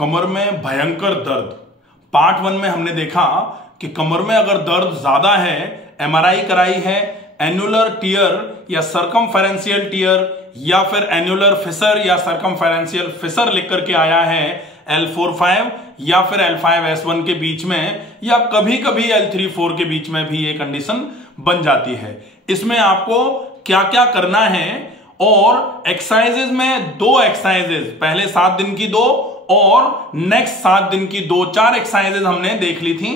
कमर में भयंकर दर्द। पार्ट 1 में हमने देखा कि कमर में अगर दर्द ज्यादा है, एमआरआई कराई है, एन्युलर टियर या सर्कमफेरेंशियल टियर या फिर एन्युलर फिसर या सर्कमफेरेंशियल फिसर लिख करके आया है L4-5 या फिर L5-S1 के बीच में, या कभी कभी L3-4 के बीच में भी ये कंडीशन बन जाती है। इसमें आपको क्या क्या करना है, और एक्सरसाइजेज में 2 एक्सरसाइजेज, पहले 7 दिन की 2 और नेक्स्ट 7 दिन की 2, 4 एक्सरसाइजेज हमने देख ली थी।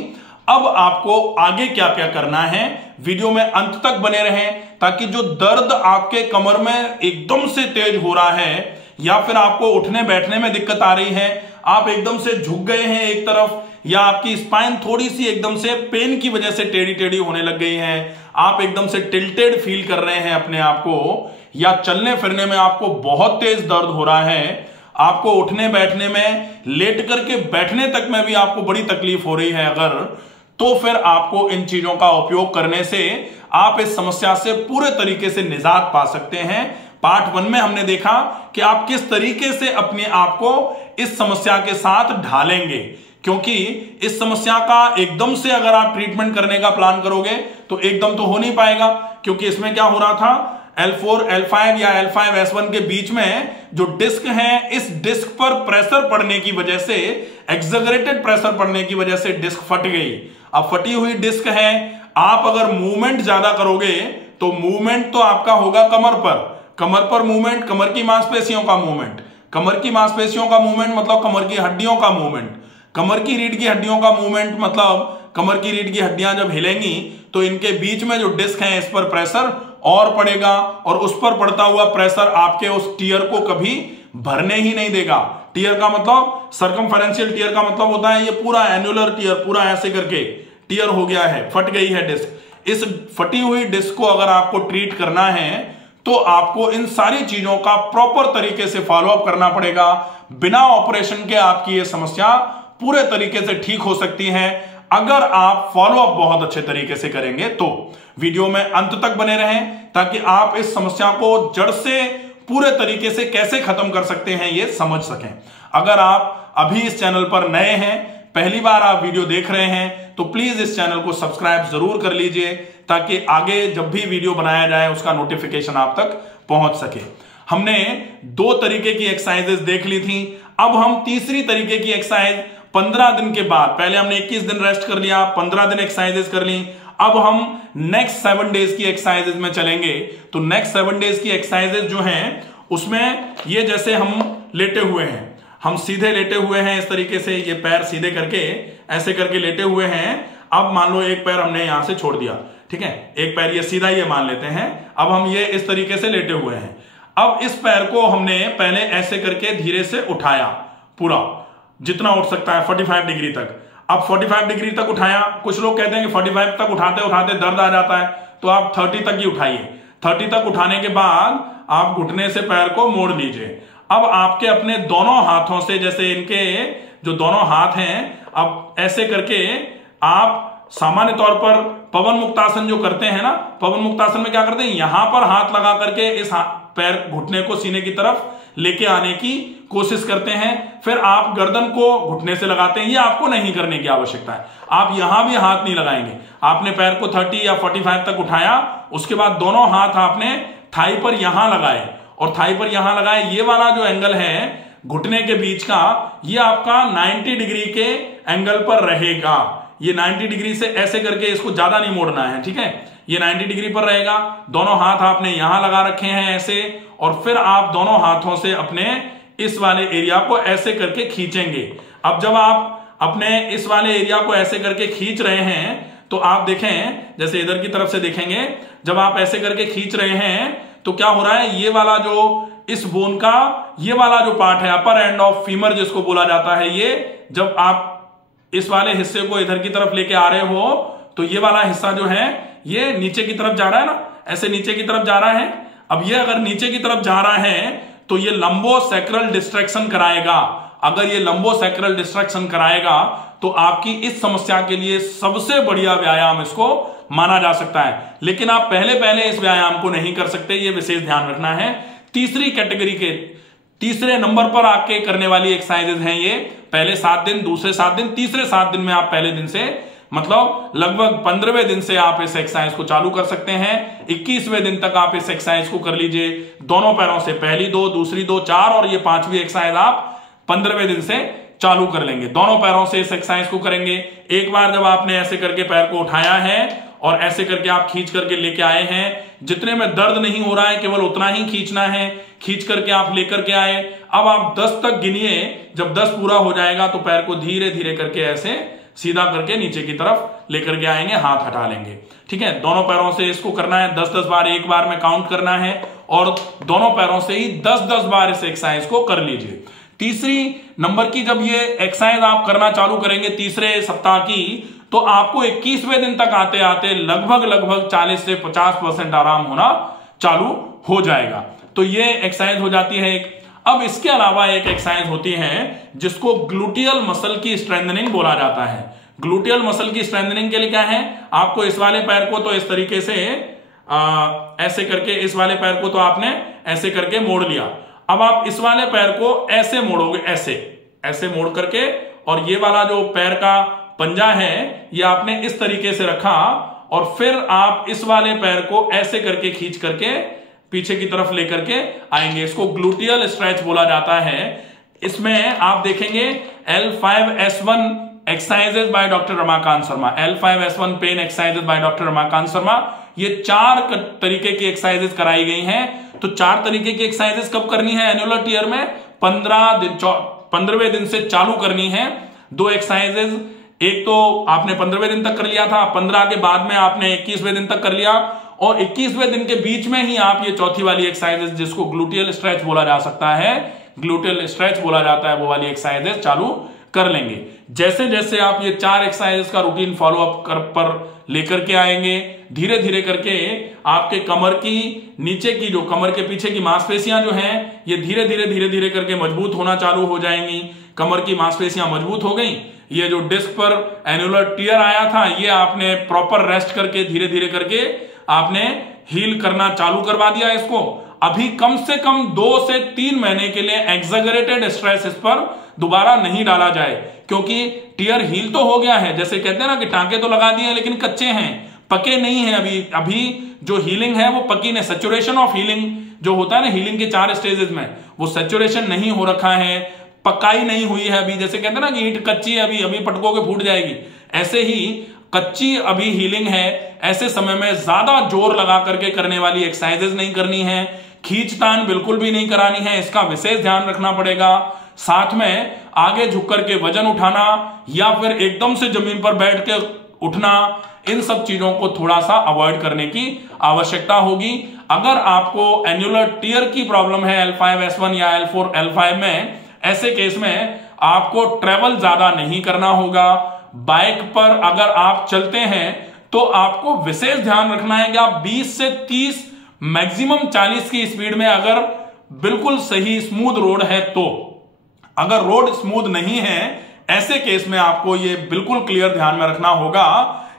अब आपको आगे क्या क्या करना है, वीडियो में अंत तक बने रहें, ताकि जो दर्द आपके कमर में एकदम से तेज हो रहा है या फिर आपको उठने बैठने में दिक्कत आ रही है, आप एकदम से झुक गए हैं एक तरफ, या आपकी स्पाइन थोड़ी सी एकदम से पेन की वजह से टेढ़ी टेढ़ी होने लग गई है, आप एकदम से टिल्टेड फील कर रहे हैं अपने आप को, या चलने फिरने में आपको बहुत तेज दर्द हो रहा है, आपको उठने बैठने में, लेट करके बैठने तक में भी आपको बड़ी तकलीफ हो रही है अगर, तो फिर आपको इन चीजों का उपयोग करने से आप इस समस्या से पूरे तरीके से निजात पा सकते हैं। पार्ट 1 में हमने देखा कि आप किस तरीके से अपने आप को इस समस्या के साथ ढालेंगे, क्योंकि इस समस्या का एकदम से अगर आप ट्रीटमेंट करने का प्लान करोगे तो एकदम तो हो नहीं पाएगा, क्योंकि इसमें क्या हो रहा था, L4, L5 या L5-S1 के बीच में जो डिस्क है, इस डिस्क पर प्रेशर पड़ने की वजह से, एक्सजरेटेड प्रेशर पड़ने की वजह से डिस्क फट गई। अब फटी हुई डिस्क है, आप अगर मूवमेंट ज्यादा करोगे तो मूवमेंट तो आपका होगा कमर पर मूवमेंट, कमर की मांसपेशियों का मूवमेंट, कमर की मांसपेशियों का मूवमेंट मतलब कमर की हड्डियों का मूवमेंट, कमर की रीढ़ की हड्डियों का मूवमेंट मतलब कमर की रीढ़ की हड्डियां जब हिलेंगी तो इनके बीच में जो डिस्क है इस पर प्रेशर और पड़ेगा, और उस पर पड़ता हुआ प्रेशर आपके उस टियर को कभी भरने ही नहीं देगा। टियर का मतलब, सर्कमफेरेंशियल टियर का मतलब होता है ये पूरा एन्युलर टियर, पूरा ऐसे करके टियर हो गया है, फट गई है डिस्क। इस फटी हुई डिस्क को अगर आपको ट्रीट करना है तो आपको इन सारी चीजों का प्रॉपर तरीके से फॉलोअप करना पड़ेगा। बिना ऑपरेशन के आपकी ये समस्या पूरे तरीके से ठीक हो सकती है अगर आप फॉलोअप बहुत अच्छे तरीके से करेंगे। तो वीडियो में अंत तक बने रहें ताकि आप इस समस्या को जड़ से पूरे तरीके से कैसे खत्म कर सकते हैं ये समझ सकें। अगर आप अभी इस चैनल पर नए हैं, पहली बार आप वीडियो देख रहे हैं, तो प्लीज इस चैनल को सब्सक्राइब जरूर कर लीजिए, ताकि आगे जब भी वीडियो बनाया जाए उसका नोटिफिकेशन आप तक पहुंच सके। हमने 2 तरीके की एक्सरसाइजेस देख ली थी, अब हम तीसरी तरीके की एक्सरसाइज 15 दिन के बाद, पहले हमने 21 दिन रेस्ट कर लिया, 15 दिन एक्सरसाइजेस कर ली, अब हम नेक्स्ट 7 डेज की एक्सरसाइजेस में चलेंगे। तो नेक्स्ट 7 डेज की एक्सरसाइजेस जो हैं उसमें ये, जैसे हम लेटे हुए हैं, हम सीधे लेटे हुए हैं इस तरीके से, ये पैर सीधे करके ऐसे करके लेटे हुए हैं। अब मान लो एक पैर हमने यहां से छोड़ दिया, ठीक है, एक पैर ये सीधा ये मान लेते हैं। अब हम ये इस तरीके से लेटे हुए हैं। अब इस पैर को हमने पहले ऐसे करके धीरे से उठाया, पूरा जितना उठ सकता है 45 डिग्री तक। अब 45 डिग्री तक उठाया, कुछ लोग कहते हैं कि 45 तक उठाते उठाते दर्द आ जाता है, तो आप 30 तक ही उठाइए। 30 तक उठाने के बाद आप घुटने से पैर को मोड़ लीजिए। अब आपके अपने दोनों हाथों से, जैसे इनके जो दोनों हाथ हैं, अब ऐसे करके आप सामान्य तौर पर पवन मुक्तासन जो करते हैं ना, पवन मुक्तासन में क्या करते हैं, यहां पर हाथ लगा करके इस पैर घुटने को सीने की तरफ लेके आने की कोशिश करते हैं, फिर आप गर्दन को घुटने से लगाते हैं। ये आपको नहीं करने की आवश्यकता है, आप यहां भी हाथ नहीं लगाएंगे। आपने पैर को 30 या 45 तक उठाया, उसके बाद दोनों हाथ आपने थाई पर यहां लगाए, और थाई पर यहां लगाए। ये वाला जो एंगल है घुटने के बीच का, ये आपका 90 डिग्री के एंगल पर रहेगा। ये 90 डिग्री से ऐसे करके इसको ज्यादा नहीं मोड़ना है, ठीक है, ये 90 डिग्री पर रहेगा। दोनों हाथ आपने यहां लगा रखे हैं ऐसे, और फिर आप दोनों हाथों से अपने इस वाले एरिया को ऐसे करके खींचेंगे। अब जब आप अपने इस वाले एरिया को ऐसे करके खींच रहे हैं, तो आप देखें, जैसे इधर की तरफ से देखेंगे, जब आप ऐसे करके खींच रहे हैं तो क्या हो रहा है, ये वाला जो इस बोन का ये वाला जो पार्ट है, अपर एंड ऑफ फीमर जिसको बोला जाता है, ये जब आप इस वाले हिस्से को इधर की तरफ लेके आ रहे हो, तो ये वाला हिस्सा जो है ये नीचे की तरफ जा रहा है ना, ऐसे नीचे की तरफ जा रहा है। अब ये अगर नीचे की तरफ जा रहा है तो ये लंबोसैक्रल डिस्ट्रैक्शन कराएगा। अगर ये लंबोसैक्रल डिस्ट्रैक्शन कराएगा तो आपकी इस समस्या के लिए सबसे बढ़िया व्यायाम इसको माना जा सकता है। लेकिन आप पहले इस व्यायाम को नहीं कर सकते, ये विशेष ध्यान रखना है। तीसरी कैटेगरी के तीसरे नंबर पर आके करने वाली एक्सरसाइजेज हैं ये। पहले 7 दिन, दूसरे 7 दिन, तीसरे 7 दिन में आप पहले दिन से मतलब लगभग 15वें दिन से आप इस एक्सरसाइज को चालू कर सकते हैं। 21वें दिन तक आप इस एक्सरसाइज को कर लीजिए दोनों पैरों से, पहली 2, दूसरी 2, 4 और ये 5वीं एक्सरसाइज आप 15वें दिन से चालू कर लेंगे। दोनों पैरों से इस एक्सरसाइज को करेंगे। एक बार जब आपने ऐसे करके पैर को उठाया है और ऐसे करके आप खींच करके लेके आए हैं, जितने में दर्द नहीं हो रहा है केवल उतना ही खींचना है। खींच करके आप लेकर के आए, अब आप 10 तक गिनिए। जब 10 पूरा हो जाएगा तो पैर को धीरे धीरे करके ऐसे सीधा करके नीचे की तरफ लेकर के आएंगे, हाथ हटा लेंगे। ठीक है, दोनों पैरों से इसको करना है 10-10 बार, एक बार में काउंट करना है और दोनों पैरों से ही 10-10 बार इस एक्सरसाइज को कर लीजिए। तीसरी नंबर की जब ये एक्सरसाइज आप करना चालू करेंगे तीसरे सप्ताह की, तो आपको 21वें दिन तक आते आते लगभग 40 से 50% आराम होना चालू हो जाएगा। तो ये एक्सरसाइज हो जाती है एक। अब इसके अलावा एक एक्सरसाइज होती है जिसको ग्लूटियल मसल की स्ट्रेंथनिंग बोला जाता है। ग्लूटियल मसल की स्ट्रेंथनिंग के लिए क्या है, आपको इस वाले पैर को तो इस तरीके से ऐसे करके, इस वाले पैर को तो आपने ऐसे करके मोड़ लिया। अब आप इस वाले पैर को ऐसे मोड़ोगे, ऐसे मोड़ करके, और ये वाला जो पैर का पंजा है ये आपने इस तरीके से रखा और फिर आप इस वाले पैर को ऐसे करके खींच करके पीछे की तरफ लेकर के आएंगे। इसको ग्लूटियल स्ट्रेच बोला जाता है। इसमें आप देखेंगे L5S1 exercises by doctor Ramakant Sharma, L5S1 pain exercises by doctor Ramakant Sharma, ये 4 तरीके की एक्सरसाइजेज कराई गई हैं। तो 4 तरीके की एक्सरसाइजेज कब करनी है एन्युलर टियर में, 15वें दिन से चालू करनी है। 2 एक्सरसाइजेज, एक तो आपने 15वें दिन तक कर लिया था, 15 के बाद में आपने 21वें दिन तक कर लिया, और 21वें दिन के बीच में ही आप ये चौथी वाली एक्सरसाइजेज जिसको ग्लूटियल स्ट्रेच बोला जा सकता है, ग्लूटियल स्ट्रेच बोला जाता है, वो वाली एक्सरसाइजेज चालू कर लेंगे। जैसे जैसे आप ये 4 एक्सरसाइजेज का रूटीन फॉलो अप पर लेकर के आएंगे, धीरे धीरे करके आपके कमर की नीचे की जो कमर के पीछे की मांसपेशियां जो हैं ये धीरे धीरे करके मजबूत होना चालू हो जाएंगी। कमर की मांसपेशियां मजबूत हो गई। ये जो डिस्क पर एन्युलर टियर आया था ये आपने प्रॉपर रेस्ट करके धीरे धीरे करके आपने हील करना चालू करवा दिया इसको। अभी कम से कम 2 से 3 महीने के लिए एक्सैगरेटेड स्ट्रेस इस पर दोबारा नहीं डाला जाए, क्योंकि टियर हील तो हो गया है, जैसे कहते हैं ना कि टांके तो लगा दिए लेकिन कच्चे हैं, पके नहीं है। अभी जो हीलिंग है वो पकी नहीं। सैचुरेशन ऑफ हीलिंग जो होता है ना हीलिंग के 4 स्टेजेस में, वो सैचुरेशन नहीं हो रखा है, पकाई नहीं हुई है। अभी जैसे कहते हैं ना कि ईंट कच्ची है, अभी पटकोगे फूट जाएगी, ऐसे ही कच्ची अभी हीलिंग है। ऐसे समय में ज्यादा जोर लगा करके करने वाली एक्सरसाइजेज नहीं करनी है, खींचतान बिल्कुल भी नहीं करानी है, इसका विशेष ध्यान रखना पड़ेगा। साथ में आगे झुक करके वजन उठाना या फिर एकदम से जमीन पर बैठ के उठना, इन सब चीजों को थोड़ा सा अवॉइड करने की आवश्यकता होगी। अगर आपको एन्युलर टियर की प्रॉब्लम है L5S1 या L4 L5 में, ऐसे केस में आपको ट्रेवल ज्यादा नहीं करना होगा। बाइक पर अगर आप चलते हैं तो आपको विशेष ध्यान रखना है कि आप 20 से 30 मैक्सिमम 40 की स्पीड में, अगर बिल्कुल सही स्मूथ रोड है तो। अगर रोड स्मूथ नहीं है ऐसे केस में आपको ये बिल्कुल क्लियर ध्यान में रखना होगा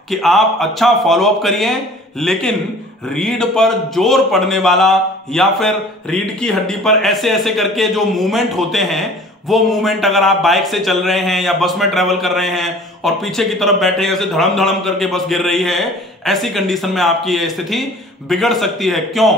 कि आप अच्छा फॉलो अप करिए, लेकिन रीढ़ पर जोर पड़ने वाला या फिर रीढ़ की हड्डी पर ऐसे ऐसे करके जो मूवमेंट होते हैं, वो मूवमेंट अगर आप बाइक से चल रहे हैं या बस में ट्रेवल कर रहे हैं और पीछे की तरफ बैठे ऐसे धड़म धड़म करके बस गिर रही है, ऐसी कंडीशन में आपकी ये स्थिति बिगड़ सकती है। क्यों?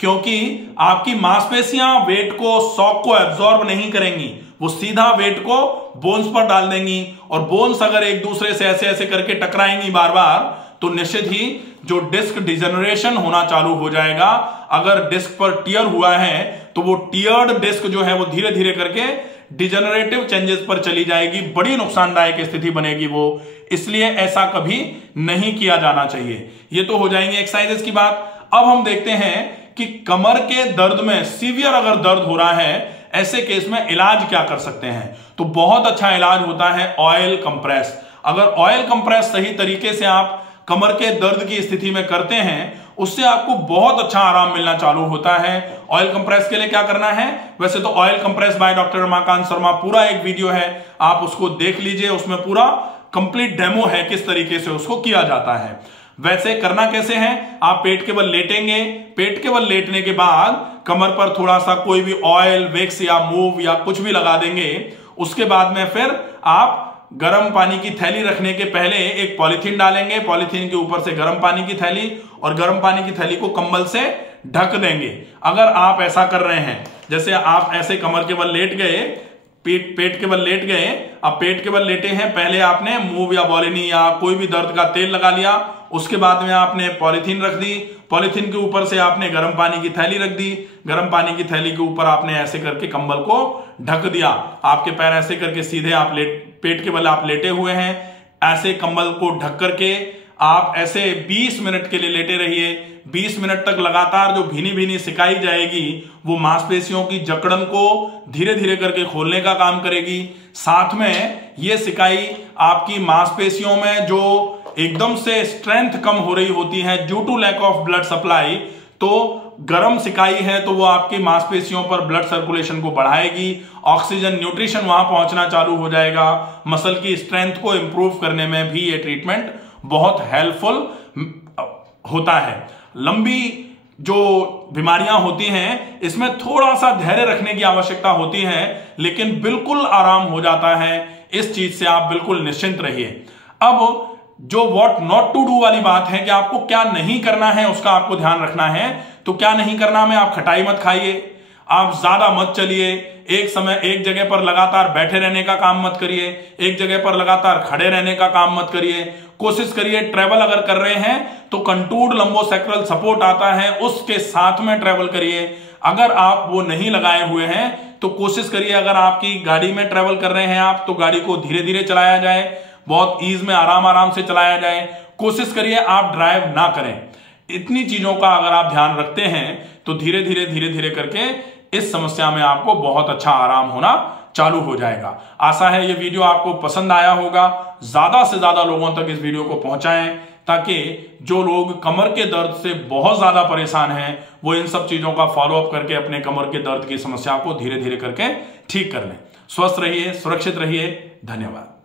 क्योंकि आपकी मांसपेशियां वेट को, शॉक को एब्जॉर्ब नहीं करेंगी, वो सीधा वेट को बोन्स पर डाल देंगी, और बोन्स अगर एक दूसरे से ऐसे ऐसे करके टकराएंगी बार बार, तो निश्चित ही जो डिस्क डिजेनरेशन होना चालू हो जाएगा। अगर डिस्क पर टियर हुआ है तो वो टियर्ड डिस्क जो है वो धीरे धीरे करके डिजेनरेटिव चेंजेस पर चली जाएगी, बड़ी नुकसानदायक स्थिति बनेगी वो। इसलिए ऐसा कभी नहीं किया जाना चाहिए। ये तो हो जाएंगे एक्सरसाइजेस की बात। अब हम देखते हैं कि कमर के दर्द में, सीवियर अगर दर्द हो रहा है, ऐसे केस में इलाज क्या कर सकते हैं। तो बहुत अच्छा इलाज होता है ऑयल कंप्रेस। अगर ऑयल कंप्रेस सही तरीके से आप कमर के दर्द की स्थिति में करते हैं, उससे आपको बहुत अच्छा आराम मिलना चालू होता है। ऑयल कंप्रेस के लिए क्या करना है, वैसे तो oil compress bye doctor Ramakant Sharma पूरा एक वीडियो है, आप उसको देख लीजिए, उसमें पूरा कंप्लीट डेमो है किस तरीके से उसको किया जाता है। वैसे करना कैसे है, आप पेट के बल लेटेंगे, पेट के बल लेटने के बाद कमर पर थोड़ा सा कोई भी ऑयल, विक्स या मूव या कुछ भी लगा देंगे। उसके बाद में फिर आप गर्म पानी की थैली रखने के पहले एक पॉलीथीन डालेंगे, पॉलीथीन के ऊपर से गर्म पानी की थैली, और गर्म पानी की थैली को कंबल से ढक देंगे। अगर आप ऐसा कर रहे हैं, जैसे आप ऐसे कमर के बल लेट गए, पेट के बल लेट गए, अब पेट के बल लेटे हैं, पहले आपने मूव या वोलिनी या कोई भी दर्द का तेल लगा लिया, उसके बाद में आपने पॉलीथीन रख दी, पॉलीथीन के ऊपर से आपने गर्म पानी की थैली रख दी, गर्म पानी की थैली के ऊपर आपने ऐसे करके कंबल को ढक दिया, आपके पैर ऐसे करके सीधे आप पेट के बल आप लेटे हुए हैं, ऐसे कंबल को ढक करके आप ऐसे 20 मिनट के लिए लेटे रहिए। 20 मिनट तक लगातार जो भीनी भीनी सिकाई जाएगी वो मांसपेशियों की जकड़न को धीरे धीरे करके खोलने का काम करेगी। साथ में ये सिकाई आपकी मांसपेशियों में जो एकदम से स्ट्रेंथ कम हो रही होती है due to lack of blood supply, तो गर्म सिकाई है तो वो आपकी मांसपेशियों पर ब्लड सर्कुलेशन को बढ़ाएगी, ऑक्सीजन न्यूट्रिशन वहां पहुंचना चालू हो जाएगा, मसल की स्ट्रेंथ को इंप्रूव करने में भी ये ट्रीटमेंट बहुत हेल्पफुल होता है। लंबी जो बीमारियां होती हैं इसमें थोड़ा सा धैर्य रखने की आवश्यकता होती है, लेकिन बिल्कुल आराम हो जाता है, इस चीज से आप बिल्कुल निश्चिंत रहिए। अब जो व्हाट नॉट टू डू वाली बात है कि आपको क्या नहीं करना है उसका आपको ध्यान रखना है। तो क्या नहीं करना में, आप खटाई मत खाइए, आप ज्यादा मत चलिए, एक समय एक जगह पर लगातार बैठे रहने का काम मत करिए, एक जगह पर लगातार खड़े रहने का काम मत करिए। कोशिश करिए ट्रेवल अगर कर रहे हैं तो कंटूर्ड लंबोसेक्रल सपोर्ट आता है उसके साथ में ट्रेवल करिए। अगर आप वो नहीं लगाए हुए हैं तो कोशिश करिए, अगर आपकी गाड़ी में ट्रेवल कर रहे हैं आप, तो गाड़ी को धीरे धीरे चलाया जाए, बहुत ईज में आराम आराम से चलाया जाए। कोशिश करिए आप ड्राइव ना करें। इतनी चीजों का अगर आप ध्यान रखते हैं तो धीरे धीरे करके इस समस्या में आपको बहुत अच्छा आराम होना चालू हो जाएगा। आशा है ये वीडियो आपको पसंद आया होगा। ज्यादा से ज्यादा लोगों तक इस वीडियो को पहुंचाएं ताकि जो लोग कमर के दर्द से बहुत ज्यादा परेशान हैं वो इन सब चीजों का फॉलोअप करके अपने कमर के दर्द की समस्या को धीरे धीरे करके ठीक कर लें। स्वस्थ रहिए, सुरक्षित रहिए। धन्यवाद।